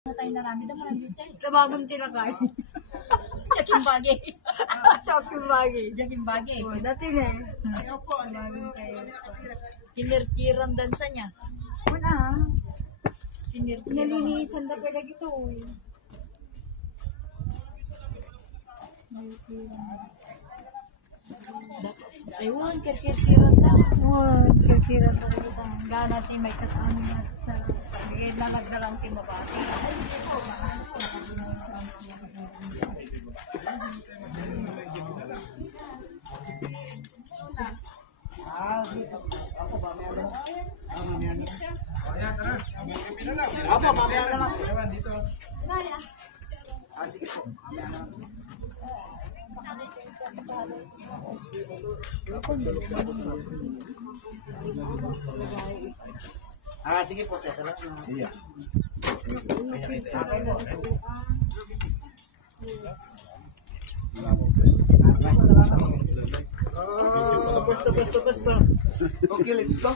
Tayo na namin, dama lang Jose. Tabagong tinakay. Jakim bagay. Sa aking bagay. Jakim bagay. Oh, dati na eh. Opo, tabagong kayo. Kinirkiran dansa niya. Wala. Kinirkiran. Nalinisan na pala ito. Ewan, kirkiran daw. Oh, kirkiran na rin sa gana si may katano na sa bigay na nagdalang timabati. Apo, mamaya naman. Sige po, mamaya naman. Sige po, Tessa. Iya. Basta. Okay, let's go.